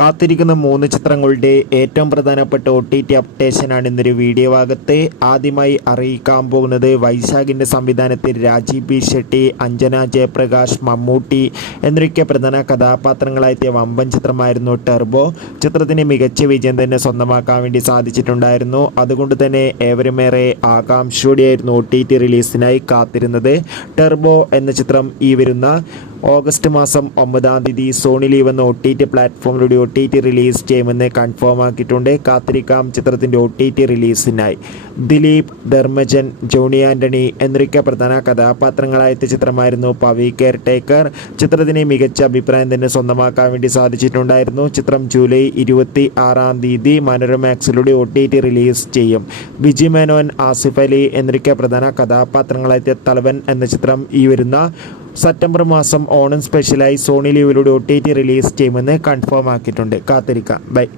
കാത്തിരിക്കുന്ന 3 ചിത്രങ്ങളുടെ ഏറ്റവും പ്രധാനപ്പെട്ട OTT അപ്ഡേഷനാണ് ഇന്നൊരു വീഡിയോ ഭാഗത്ത് ആദ്യമായി അറിയിക്കാൻ പോകുന്നത്. വൈശാഖിൻ്റെ സംവിധാനത്തിൽ രാജീവ് ബി ഷെട്ടി, അഞ്ജന ജയപ്രകാശ്, മമ്മൂട്ടി എന്നൊക്കെ പ്രധാന കഥാപാത്രങ്ങളായെത്തിയ വമ്പൻ ചിത്രമായിരുന്നു ടെർബോ. ചിത്രത്തിന് മികച്ച വിജയം തന്നെ സ്വന്തമാക്കാൻ വേണ്ടി സാധിച്ചിട്ടുണ്ടായിരുന്നു. അതുകൊണ്ട് തന്നെ ഏവരുമേറെ ആകാംക്ഷയോടെയായിരുന്നു OTT റിലീസിനായി കാത്തിരുന്നത്. ടെർബോ എന്ന ചിത്രം ഈ വരുന്ന ഓഗസ്റ്റ് മാസം 9-ാം തീയതി സോണി ലീവ് എന്ന OTT പ്ലാറ്റ്ഫോമിലൂടെ OTT റിലീസ് ചെയ്യുമെന്ന് കൺഫേം ആക്കിയിട്ടുണ്ട്. കാത്തിരിക്കാം ചിത്രത്തിൻ്റെ OTT റിലീസിനായി. ദിലീപ്, ധർമ്മജൻ, ജോണി ആൻ്റണി എന്നൊക്കെ പ്രധാന കഥാപാത്രങ്ങളായെത്തിയ ചിത്രമായിരുന്നു പവി കെയർ ടേക്കർ. ചിത്രത്തിന് മികച്ച അഭിപ്രായം തന്നെ സ്വന്തമാക്കാൻ വേണ്ടി സാധിച്ചിട്ടുണ്ടായിരുന്നു. ചിത്രം ജൂലൈ 26-ാം തീയതി മനോരമാക്സിലൂടെ OTT റിലീസ് ചെയ്യും. വിജയ് മേനോൻ, ആസിഫ് അലി എന്നൊക്കെ പ്രധാന കഥാപാത്രങ്ങളായെത്തിയ തലവൻ എന്ന ചിത്രം ഈ വരുന്ന സെപ്റ്റംബർ മാസം ഓണം സ്പെഷ്യലായി സോണി ലീവിലൂടെ OTT റിലീസ് ചെയ്യുമെന്ന് കൺഫേം ആക്കിയിട്ടുണ്ട്. കാത്തിരിക്കാം. ബൈ.